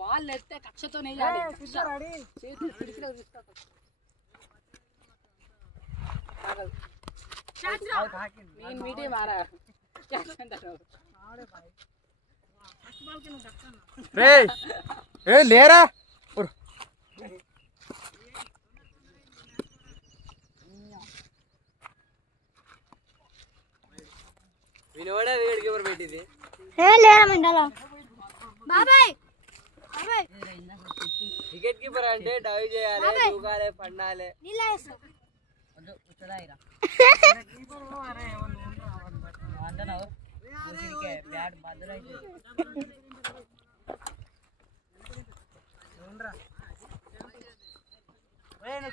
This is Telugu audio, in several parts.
బాల్ ఎత్తే కక్షతో నెయ్యాలి మీటే మారా లేరా వినోడా వీడికి ఎవరు పెట్టింది వికెట్ కీపర్ అంటే డైవ్ చేయాలి దూకాలి పండాలి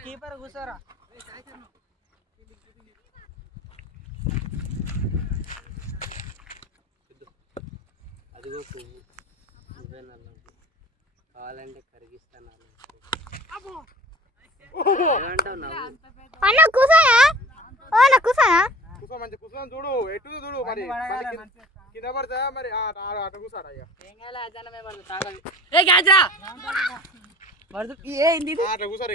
కీపర్ కూర్చోరా అదిగో పువ్వు నువ్వే నల్ల కావాలంటే కరిగిస్తాను చూడు ఎటు చూడు మరి కింద పడతా మరి అటు కూర్చాడు అయ్యా అట్లా కూర్చారు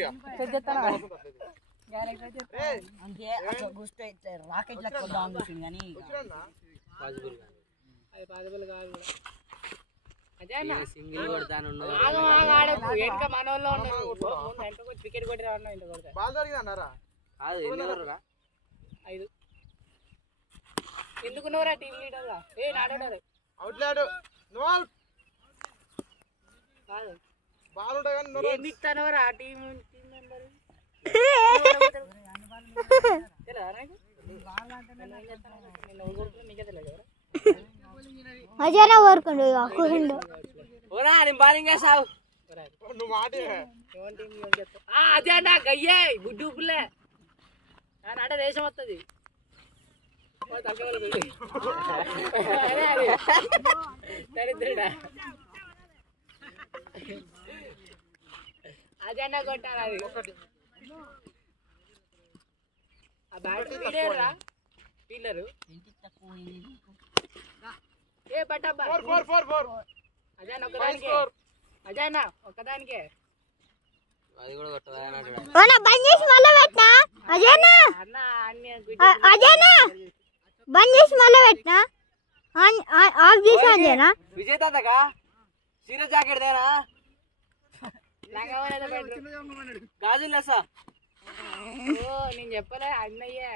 సింగిల్ కొడతాను వికెట్ కొట్టి బాల్ జరిగిందన్నారా కాదు ఎన్ని ఓవర్రా 5 ఎందుకున్నావురా టీం లీడర్గా నాడాడు అవుట్లాడు నువ్వు అవుట్ కాదు బాల్ ఉంటాయి కానీ నువ్వు ఎన్ని ఇస్తానవరా టీం మెంబర్ అజయనా ఊరుకుండు కూర్చుండు నేను బౌలింగ్ చేసావు నువ్వు మాట అదే అన్న గయ్యే గుడ్డు పుల్లే నాట దేశం వస్తుంది దరిద్రుడా అదే అన్న కొట్టాలి అది ఆ బ్యాట్ తీరేరా ఫీల్డరు ఏ పట్టబ్బా 4 అదే ఒక్కదానికే అదే అన్న ఒక్కదానికే అది కూడా కొట్టదా బంద్ చేసి మళ్ళీ పెట్టినా అజయనా అన్న అజయనా బంద్ చేసి మళ్ళీ పెట్టినా ఆఫ్ చేసి అజయనా విజయ్ తాతకా సీరో జాకెట్ దేనా గాజులు లేసా ఓ నేను చెప్పలే అన్నయ్యే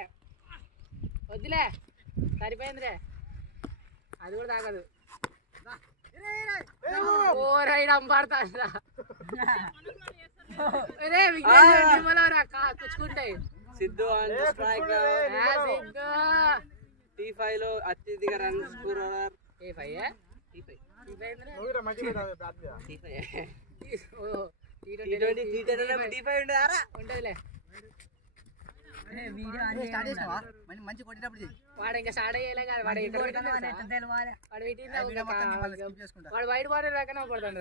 వద్దులే సరిపోయిందిలే అది కూడా తాగదు ఓ రైడ్ అంపాడుతా పుచ్చుకుంటాయి సిద్ధు T5 లో అత్యధిక రన్ స్కోరర్ ఉంటదిలే వాడు ఇంకా స్టార్ట్ అయ్యేలే కాదు వాడు వైట్ బాల్ రాకనే పడుతుంది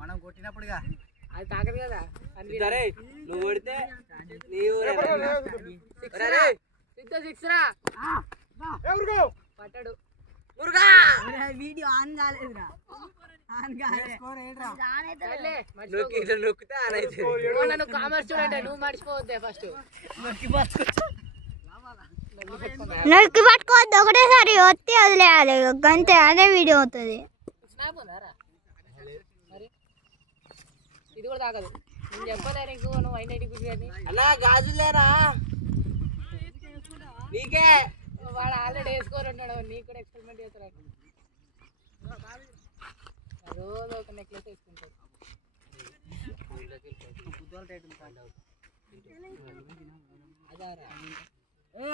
మనం కొట్టినప్పుడుగా అది తాకదు కదా నువ్వు కొడితే సిక్స్ రా పట్టాడు వీడియో ఆన్ కాలేదురా నొక్కితే ఆన్ అయితే నన్ను కామర్స్ స్టూడెంట్ నువ్వు మర్చిపోవద్దే ఫస్ట్ నొక్కి పట్టుకోవద్దు ఒకటేసారి వచ్చి వదిలేయాలి గంతే అదే వీడియో అవుతుంది స్నాప్ ఉందారా మరి ఇది కూడా తాగదు నేను చెప్పలే నీకు నువ్వు 180 అని అన్నా గాజులేరా నీకే వాడు ఆల్రెడీ వేసుకోరు ఉన్నాడు నీకు కూడా ఎక్స్పెరిమెంట్ చేస్తాడు రోజు ఒక నెక్లెస్ వేసుకుంటాడు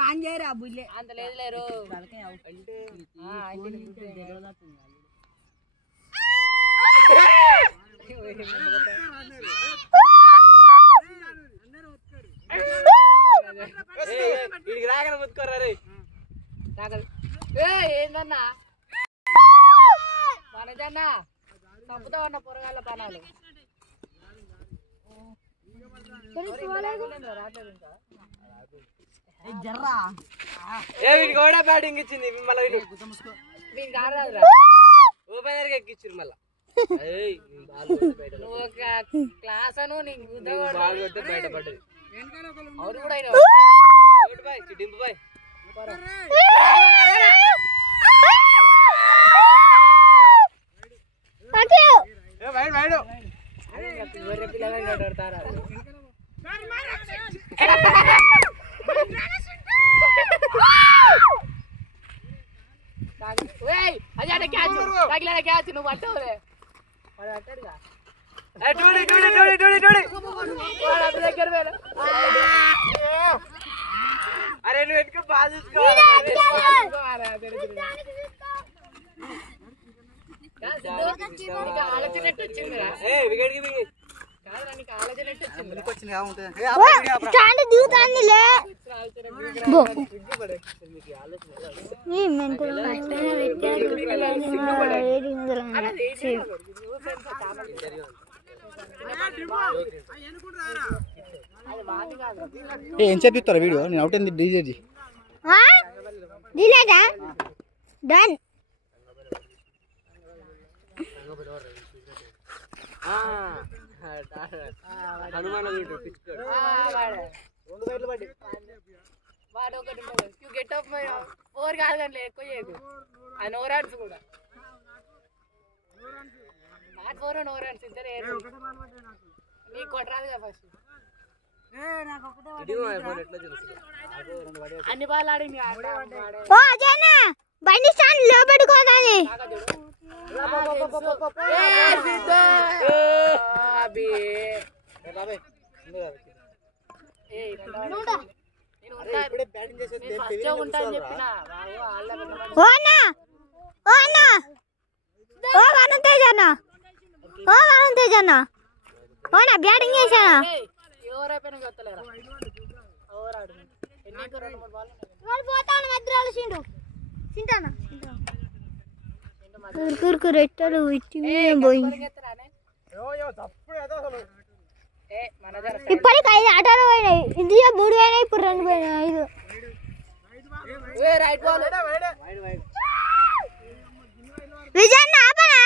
ఆన్ చేయరా బుల్లే అంత లేదు లేరు రాగానే ముత్తుకోరా రే ఏందన్నా మనజన్నా తప్పుతా ఉన్న పొరగాళ్ళ పనాలు రాలేదు ఇంకా జర్రా వీడికి కూడా బ్యాటింగ్ ఇచ్చింది మళ్ళీ వీడికి ఆడరాదురా ఓపెనర్ ఎక్కిచ్చింది మళ్ళీ నువ్వు ఒక క్లాస్ అను నీకు బాల్ కొడితే బయటపడ్డది అవును కూడా అయినా డింపు బాయ్ వేరే పిల్లగా ఆడతారా అదే క్యాచ్ తగిలిన క్యాచ్ నువ్వు పట్టవులే వాడు పట్టాడుగా దగ్గర అరే నువ్వు వెనుక బాల్ చూసుకోవాలి ఆలోచనట్టు వచ్చిందిరా వికెట్ కీపింగ్ కాదురా నీకు ఆలోచనట్టు వచ్చింది దిగుతాందిలే ఏం చెప్పిస్తారా వీడియో నేను అవుట్ అయింది డీజేజీ డిలేటా డన్ హనుమాన్ వాడు ఒకటి గెట్ అప్ 4 కాదు కానీ ఎక్కువ చేయదు ఆ నో రన్స్ కూడా నాట్ 4 నో రన్స్ ఇద్దరు నీకు కొట్టరాదు కదా ఫస్ట్ అన్ని బాల్ ఆడింది ఓ అజయనా బండి స్టాండ్ లో పెట్టుకోదాని ఓనా ఓనా ఓ వనంతేజనా ఓ వనంతేజనా ఓనా బ్యాటింగ్ చేశానా ఎవరైపోయినా కొత్తలేరా ఎవరాడు ఎన్ని 2-3 బాల్ వాడు పోతాను మధ్యలో సిండు సింటానా కుర్కు రెట్టలు ఇట్టి పోయి ఇప్పటికి 5 ఆటలు పోయినాయి ఇండియా 3 పోయినాయి ఇప్పుడు 2 పోయినాయి 5 రైట్ బాల్ విజయన్న ఆపనా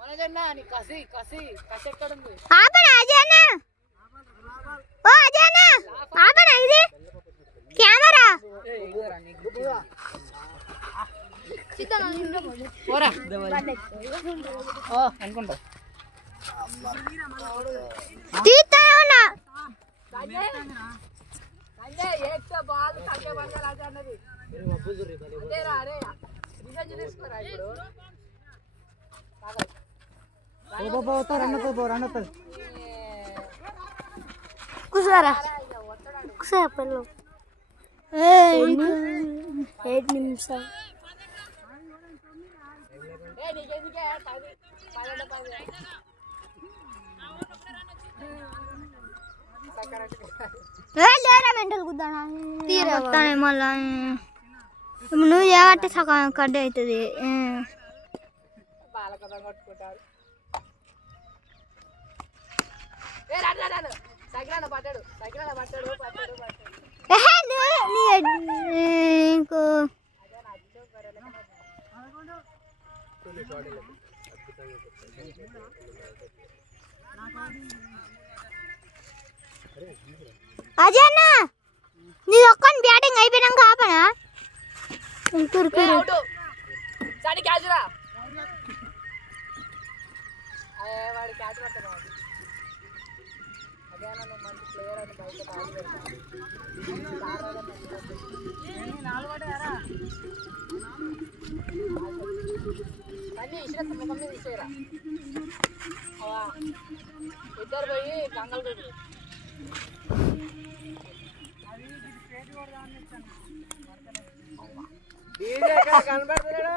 మనజన్న నీ కసి కసి కసి ఎక్కడ ఉంది ఆపనా అజయన్న ఓ అజయన్న ఆపనా ఇది కెమెరా పోరా ఓ అనుకుంటా తీస్తానే ఉన్నా సంజయ్ ఏక్తో బాల్ సంజయ్ బంగారు రాజా అన్నది అదేరా అరే రివెంజ్ తీసుకోరా ఇప్పుడు కూసారా కూసారా పళ్ళు 8 నిమిషాలు నీకెందుకే 10 లేరా మెంటల్ కుద్దానా తీరేస్తానే మళ్ళా నువ్వు చేయబట్టి సగం కడ్డ అవుతుంది పాలకథ కొట్టుకుంటారు సగిరాన పట్టాడు సగిరాన పట్టాడు పట్టాడు పట్టాడు నీకు అజయ్ అన్న నీ ఒక్కని బ్యాటింగ్ అయిపోయినాక ఆపనా సని క్యాచ్ రా వాడు క్యాచ్ పట్టాడు అదే అన్న నువ్వు మంచి ప్లేయర్ అని బయట అన్నీ ఇచ్చిన ముఖం మీద ఇచ్చేయరా ఇద్దరు పోయి గంగలు పెట్టి కనబడుతున్నాడు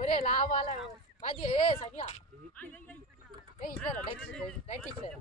ఒరే లావాల మంచి ఏ సనియా ఏ ఇచ్చారా డైట్ ఇచ్చారా